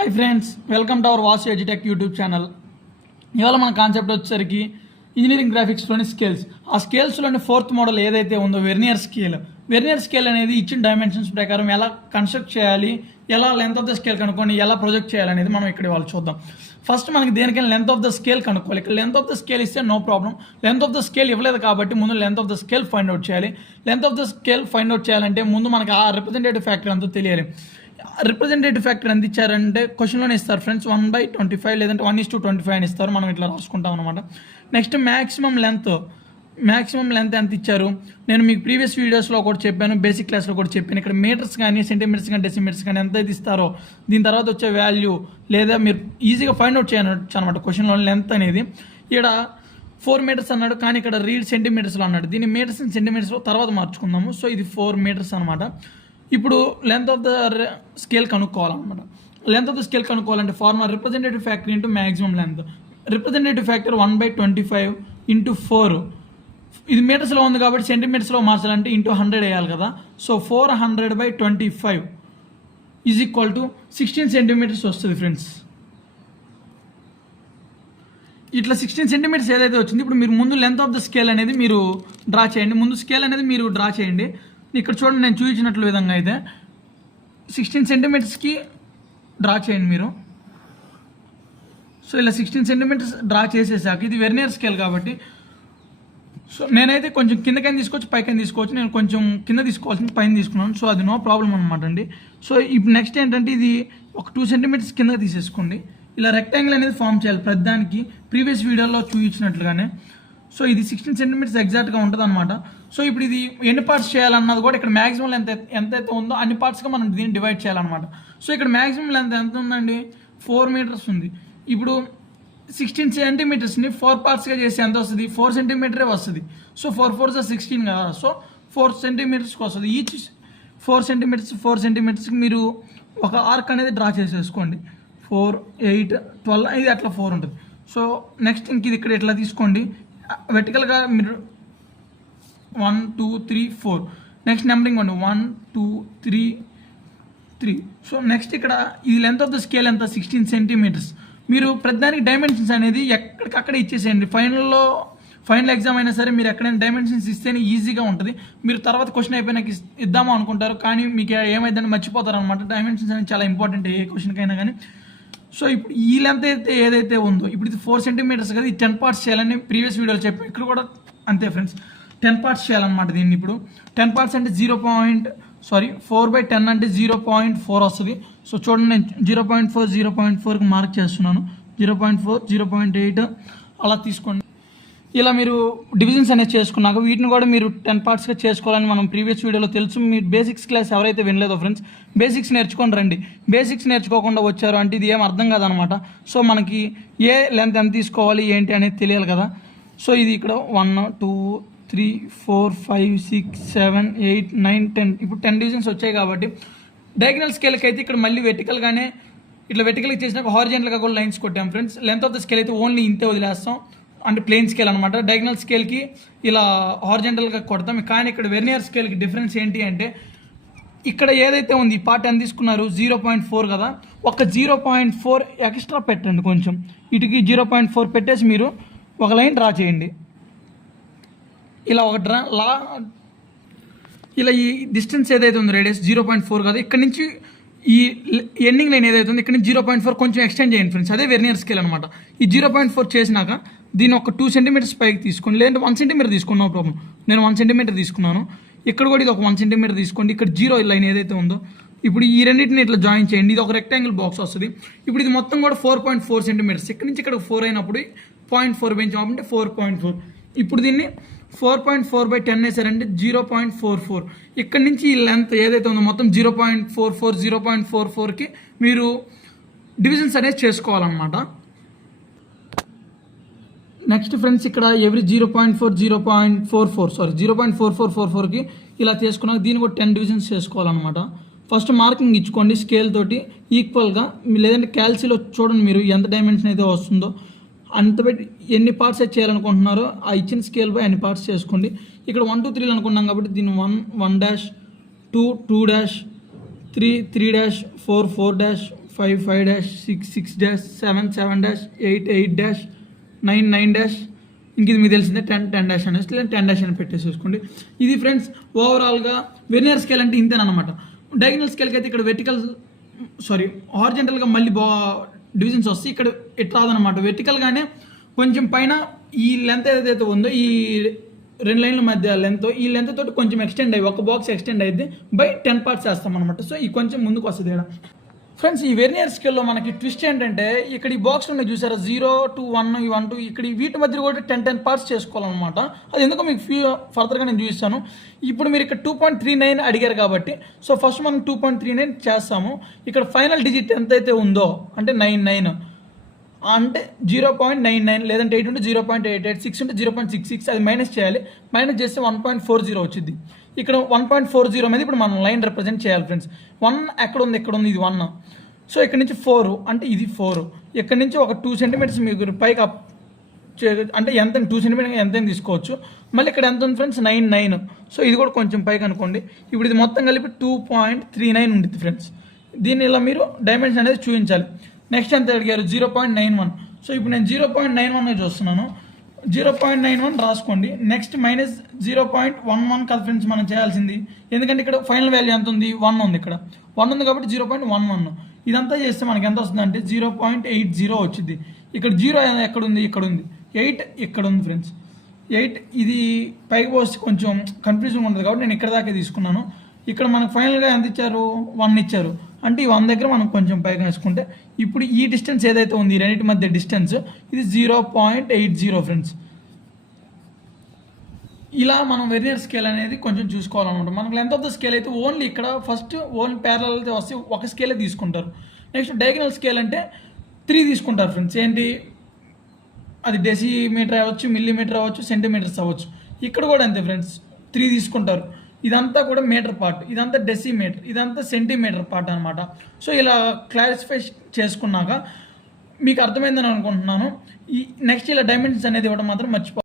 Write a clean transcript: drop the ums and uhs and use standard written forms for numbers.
Hi friends, welcome to our Vasu edutech YouTube channel. ఇవాళ మన concept వచ్చేసరికి ఇంజనీరింగ్ గ్రాఫిక్స్లోని స్కేల్స్. ఆ స్కేల్స్లోని ఫోర్త్ మోడల్ ఏదైతే ఉందో వెర్నియర్ స్కేల్ అనేది ఇచ్చిన డైమెన్షన్స్ ప్రకారం ఎలా కన్స్ట్రక్ట్ చేయాలి, ఎలా లెంత్ ఆఫ్ ద స్కేల్ కనుక్కొని ఎలా ప్రొజెక్ట్ చేయాలనేది మనం ఇక్కడ వాళ్ళు చూద్దాం. ఫస్ట్ మనకి దేనికైనా లెంత్ ఆఫ్ ద స్కేల్ కనుక్కోవాలి. ఇక్కడ లెంత్ ఆఫ్ ద స్కేల్ ఇస్తే no problem. Length of the scale ఇవ్వలేదు కాబట్టి ముందు length of the scale find out చేయాలి. Length of the scale find out చేయాలంటే ముందు మనకి ఆ రిప్రజెంటేటివ్ ఫ్యాక్టర్ అంతా తెలియాలి. రిప్రజెంటేటివ్ ఫ్యాక్టర్ ఎంత ఇచ్చారంటే క్వశ్చన్లోనే ఇస్తారు ఫ్రెండ్స్, 1/25 లేదంటే 1:25 అని ఇస్తారు. మనం ఇట్లా రాసుకుంటాం అనమాట. నెక్స్ట్ మ్యాక్సిమం లెంత్ ఎంత ఇచ్చారు, నేను మీకు ప్రీవియస్ వీడియోస్లో కూడా చెప్పాను, బేసిక్ క్లాస్లో కూడా చెప్పాను. ఇక్కడ మీటర్స్ కానీ సెంటీమీటర్స్ కానీ డెసిమీటర్స్ కానీ ఎంత అయితే ఇస్తారో దీని తర్వాత వచ్చే వాల్యూ లేదా మీరు ఈజీగా ఫైండ్ అవుట్ చేయవచ్చు అనమాట. క్వశ్చన్లో లెంత్ అనేది ఇక్కడ 4 మీటర్స్ అన్నాడు, కానీ ఇక్కడ రీడ్ సెంటీమీటర్స్లో అన్నాడు. దీన్ని మీటర్స్ అండ్ సెంటీమీటర్స్లో తర్వాత మార్చుకుందాము. సో ఇది 4 మీటర్స్ అనమాట. ఇప్పుడు లెంత్ ఆఫ్ ద స్కేల్ కనుక్కోవాలన్నమాట. లెంత్ ఆఫ్ ద స్కేల్ కనుక్కోవాలంటే formula representative factor into maximum length. Representative factor 1/25 into 4. ఇది మీటర్స్లో ఉంది కాబట్టి సెంటీమీటర్స్లో మార్చాలంటే ఇంటూ 100 వేయాలి కదా. So 400/25 is equal to 16 centimetres వస్తుంది ఫ్రెండ్స్. ఇట్లా 16 సెంటీమీటర్స్ ఏదైతే వచ్చింది, ఇప్పుడు మీరు ముందు లెంత్ ఆఫ్ ద స్కేల్ అనేది మీరు డ్రా చేయండి. ముందు స్కేల్ అనేది మీరు డ్రా చేయండి. ఇక్కడ చూడండి, నేను చూపించినట్లు విధంగా అయితే 16 సెంటీమీటర్స్కి డ్రా చేయండి మీరు. సో ఇలా 16 సెంటీమీటర్స్ డ్రా చేసేసాక ఇది వెర్నియర్ స్కేల్ కాబట్టి సో నేనైతే కొంచెం కిందకైనా తీసుకోవచ్చు, పైకైనా తీసుకోవచ్చు. నేను కొంచెం కింద తీసుకోవాల్సింది పైన తీసుకున్నాను. సో అది నో ప్రాబ్లం అనమాట అండి. సో ఇప్పుడు నెక్స్ట్ ఏంటంటే ఇది ఒక 2 సెంటీమీటర్స్ కింద తీసేసుకోండి. ఇలా రెక్టాంగిల్ అనేది ఫామ్ చేయాలి ప్రతిదానికి, ప్రీవియస్ వీడియోలో చూపించినట్లుగానే. సో ఇది 16 సెంటీమీటర్స్ ఎగ్జాక్ట్గా ఉంటుంది అనమాట. సో ఇప్పుడు ఇది ఎన్ని పార్ట్స్ చేయాలన్నది కూడా ఇక్కడ మ్యాక్సిమం లెంత్ ఎంతైతే ఉందో అన్ని పార్ట్స్గా మనం దీన్ని డివైడ్ చేయాలన్నమాట. సో ఇక్కడ మ్యాక్సిమం లెంత్ ఎంత ఉందండి, 4 మీటర్స్ ఉంది. ఇప్పుడు 16 సెంటీమీటర్స్ని 4 పార్ట్స్గా చేసి ఎంత వస్తుంది, 4 సెంటీమీటరే వస్తుంది. సో 4 4 16 కదా. సో 4 సెంటీమీటర్స్కి వస్తుంది. ఈచ్ 4 సెంటీమీటర్స్కి మీరు ఒక ఆర్క్ అనేది డ్రా చేసేసుకోండి. 4 8 12 ఇది అట్లా 4 ఉంటుంది. సో నెక్స్ట్ ఇంక ఇది ఇక్కడ ఇట్లా తీసుకోండి. వెర్టికల్గా మీరు 1 2 3 4 నెక్స్ట్ నెంబరింగ్ ఉంది 1 2 3 3. సో నెక్స్ట్ ఇక్కడ ఈ లెంత్ ఆఫ్ ద స్కేల్ ఎంత, 16 సెంటీమీటర్స్. మీరు ప్రతిదానికి డైమెన్షన్స్ అనేది ఎక్కడికక్కడ ఇచ్చేసేయండి. ఫైనల్ ఎగ్జామ్ అయినా సరే మీరు ఎక్కడైనా డైమెన్షన్స్ ఇస్తేనే ఈజీగా ఉంటుంది. మీరు తర్వాత క్వశ్చన్ అయిపోయినాక ఇద్దామో అనుకుంటారు, కానీ మీకు ఏమైందని మర్చిపోతారు అనమాట. డైమెన్షన్స్ అనేది చాలా ఇంపార్టెంట్ ఏ క్వశ్చన్కైనా కానీ. సో ఇప్పుడు ఈ లెంత్ అయితే ఏదైతే ఉందో ఇప్పుడు ఇది 4 సెంటీమీటర్స్ కదా, ఇది 10 పార్ట్స్ చేయాలని ప్రీవియస్ వీడియోలో చెప్పాను. ఇక్కడ కూడా అంతే ఫ్రెండ్స్, 10 పార్ట్స్ చేయాలన్నమాట దీన్ని. ఇప్పుడు 10 పార్ట్స్ అంటే 4/10 అంటే 0.4 వస్తుంది. సో చూడండి, నేను 0.4కి మార్క్ చేస్తున్నాను. 0.4 0.8 అలా తీసుకోండి. ఇలా మీరు డివిజన్స్ అనేది చేసుకున్నాక వీటిని కూడా మీరు 10 పార్ట్స్గా చేసుకోవాలని మనం ప్రీవియస్ వీడియోలో తెలుసు. మీరు బేసిక్స్ క్లాస్ ఎవరైతే వినలేదో ఫ్రెండ్స్, బేసిక్స్ నేర్చుకొని రండి. బేసిక్స్ నేర్చుకోకుండా వచ్చారు అంటే ఇది ఏం అర్థం కాదనమాట. సో మనకి ఏ లెంత్ ఎంత తీసుకోవాలి ఏంటి అనేది తెలియాలి కదా. సో ఇది ఇక్కడ 1 2 3 4 5 6 7 8 9 10 ఇప్పుడు 10 డివిజన్స్ వచ్చాయి కాబట్టి డయాగ్నల్ స్కేల్కి అయితే ఇక్కడ మళ్ళీ వెర్టికల్గానే ఇట్లా వెర్టికల్గా చేసినాక హారిజెంటల్గా కూడా లైన్స్ కొట్టాం friends. Length of the scale అయితే ఓన్లీ ఇంతే వదిలేస్తాం, అంటే ప్లేన్ స్కేల్ అనమాట. డయాగ్నల్ స్కేల్కి ఇలా హారిజెంటల్గా కొడతాం. కానీ ఇక్కడ వెర్నియర్ స్కేల్కి డిఫరెన్స్ ఏంటి అంటే ఇక్కడ ఏదైతే ఉంది ఈ పార్ట్ ఎంత తీసుకున్నారు 0.4 కదా, ఒక 0.4 ఎక్స్ట్రా పెట్టండి. కొంచెం ఇటుకి 0.4 పెట్టేసి మీరు ఒక లైన్ డ్రా చేయండి. ఇలా ఒక ఇలా ఈ డిస్టెన్స్ ఏదైతే ఉందో రేడియస్ 0.4 కదా, ఇక్కడ నుంచి ఈ ఎండింగ్ లైన్ ఏదైతే ఉందో ఇక్కడ నుంచి 0.4 కొంచెం ఎక్స్టెండ్ చేయండి ఫ్రెండ్స్. అదే వెర్నియర్ స్కేల్ అనమాట. ఈ 0.4 చేసినాక దీన్ని ఒక 2 సెంటీమీటర్స్ పైకి తీసుకోండి, లేదంటే 1 సెంటీమీటర్ తీసుకున్నా ప్రాబ్లం. నేను 1 సెంటీమీటర్ తీసుకున్నాను. ఇక్కడ కూడా ఇది ఒక 1 సెంటీమీటర్ తీసుకోండి. ఇక్కడ 0 లైన్ ఏదైతే ఉందో ఇప్పుడు ఈ రెండింటిని ఇట్లా జాయిన్ చేయండి. ఇది ఒక రెక్టాంగిల్ బాక్స్ వస్తుంది. ఇప్పుడు ఇది మొత్తం కూడా 4.4 సెంటీమీటర్స్. ఇక్కడ నుంచి ఇక్కడ 4 అయినప్పుడు 0.4 పెంచామంటే 4.4. ఇప్పుడు దీన్ని 4.4/10 వేసారంటే 0.44. ఇక్కడ నుంచి ఈ లెంత్ ఏదైతే ఉందో మొత్తం 0.44కి మీరు డివిజన్స్ అనేది చేసుకోవాలన్నమాట. నెక్స్ట్ ఫ్రెండ్స్ ఇక్కడ ఎవ్రీ 0.44కి ఇలా చేసుకున్నాక దీన్ని కూడా 10 డివిజన్స్ చేసుకోవాలన్నమాట. ఫస్ట్ మార్కింగ్ ఇచ్చుకోండి స్కేల్ తోటి ఈక్వల్గా, లేదంటే క్యాల్సీలో చూడండి మీరు ఎంత డైమెన్షన్ అయితే వస్తుందో అంత పెట్టి ఎన్ని పార్ట్స్ అయితే చేయాలనుకుంటున్నారో ఆ ఇచ్చిన స్కేల్ పై అన్ని పార్ట్స్ చేసుకోండి. ఇక్కడ 1 2 3 అనుకున్నాం కాబట్టి దీన్ని 1 1 2 2 3 3 4 4 5 5 dash 6 6 dash 7 7 dash 8 8 dash 9 9 dash ఇంక ఇది మీకు తెలిసిందే 10 10 డాష్ అనేసి లేదా 10 డాష్ అని పెట్టేసేసుకోండి. ఇది ఫ్రెండ్స్ ఓవరాల్గా వెర్నియర్ స్కేల్ అంటే ఇంతేనమాట. డయాగ్నల్ స్కేల్కి అయితే ఇక్కడ హారిజంటల్గా మళ్ళీ డివిజన్స్ వస్తాయి, ఇక్కడ ఎట్ రాదనమాట. వెర్టికల్గానే కొంచెం పైన ఈ లెంత్ ఏదైతే ఉందో ఈ 2 లైన్ల మధ్య లెంత్, ఈ లెంత్ తోటి కొంచెం ఎక్స్టెండ్ అయ్యి ఒక బాక్స్ ఎక్స్టెండ్ అయితే బై 10 పార్ట్స్ వేస్తాం అనమాట. సో ఈ కొంచెం ముందుకు వస్తుంది ఇక్కడ ఫ్రెండ్స్. ఈ వెర్నియర్ స్కేల్లో మనకి ట్విస్ట్ ఏంటంటే ఇక్కడ ఈ బాక్స్ ఉన్నాయి చూసారా, 0 to 1 ఈ 1 to ఇక్కడ వీటి మధ్య కూడా 10 10 పార్ట్స్ చేసుకోవాలన్నమాట. అది ఎందుకో మీకు ఫర్దర్గా నేను చూపిస్తాను. ఇప్పుడు మీరు ఇక్కడ 2.39 అడిగారు కాబట్టి సో ఫస్ట్ మనం 2.39 చేస్తాము. ఇక్కడ ఫైనల్ డిజిట్ ఎంతైతే ఉందో అంటే 99 అంటే 0.99 లేదంటే 8 ఉంటే 0.88, 6 ఉంటే 0.66 అది మైనస్ చేయాలి. మైనస్ చేస్తే 1.40 వచ్చింది. ఇక్కడ 1.40 మీద ఇప్పుడు మనం లైన్ రిప్రజెంట్ చేయాలి ఫ్రెండ్స్. 1 ఎక్కడ ఉంది, ఇది 1. సో ఇక్కడ నుంచి 4 అంటే ఇది 4. ఇక్కడ నుంచి ఒక 2 సెంటీమీటర్స్ మీకు పైకి అప్ అంటే ఎంత 2 సెంటీమీటర్ ఎంత తీసుకోవచ్చు. మళ్ళీ ఇక్కడ ఎంత ఉంది ఫ్రెండ్స్ 9. సో ఇది కూడా కొంచెం పైకి అనుకోండి. ఇప్పుడు ఇది మొత్తం కలిపి 2.39 ఉంటుంది ఫ్రెండ్స్. దీన్ని ఇలా మీరు డైమెన్షన్ అనేది చూపించాలి. నెక్స్ట్ ఎంత అడిగారు 0.91. సో ఇప్పుడు నేను 0.91 చూస్తున్నాను. 0.91 రాసుకోండి. నెక్స్ట్ మైనస్ 0.11 కదా ఫ్రెండ్స్ మనం చేయాల్సింది, ఎందుకంటే ఇక్కడ ఫైనల్ వాల్యూ ఎంత ఉంది 1 ఉంది. ఇక్కడ 1 ఉంది కాబట్టి 0.11. ఇదంతా చేస్తే మనకి ఎంత వస్తుంది అంటే 0.80 వచ్చింది. ఇక్కడ 0 ఎక్కడ ఉంది, ఇక్కడ ఉంది. 8 ఇక్కడ ఉంది ఫ్రెండ్స్. 8 ఇది పైకి పోస్తే కొంచెం కన్ఫ్యూజన్ ఉంటుంది కాబట్టి నేను ఇక్కడ దాకా తీసుకున్నాను. ఇక్కడ మనకు ఫైనల్గా ఎంత ఇచ్చారు 1 ఇచ్చారు. అంటే ఈ 1 దగ్గర మనం కొంచెం పైగా వేసుకుంటే ఇప్పుడు ఈ డిస్టెన్స్ ఏదైతే ఉంది ఈ రెండింటి మధ్య డిస్టెన్స్ ఇది 0.80 ఫ్రెండ్స్. ఇలా మనం వెర్నియర్ స్కేల్ అనేది కొంచెం చూసుకోవాలన్నమాట. మనకు లెంత్ ఆఫ్ ద స్కేల్ అయితే ఓన్లీ ఇక్కడ ఫస్ట్ ఓన్లీ ప్యారలల్ అయితే వస్తే ఒక స్కేలే తీసుకుంటారు. నెక్స్ట్ డయాగ్నల్ స్కేల్ అంటే 3 తీసుకుంటారు ఫ్రెండ్స్. ఏంటి అది డెసిమీటర్ అవ్వచ్చు, మిల్లీమీటర్ అవ్వచ్చు, సెంటీమీటర్స్ అవ్వచ్చు. ఇక్కడ కూడా అంతే ఫ్రెండ్స్ 3 తీసుకుంటారు. ఇదంతా కూడా మీటర్ పార్ట్, ఇదంతా డెసిమీటర్, ఇదంతా సెంటీమీటర్ పార్ట్ అనమాట. సో ఇలా క్లారిఫై చేసుకున్నాక మీకు అర్థమైందని అనుకుంటున్నాను. ఈ నెక్స్ట్ ఇలా డైమెన్షన్స్ అనేది ఇవ్వడం మాత్రం మర్చిపో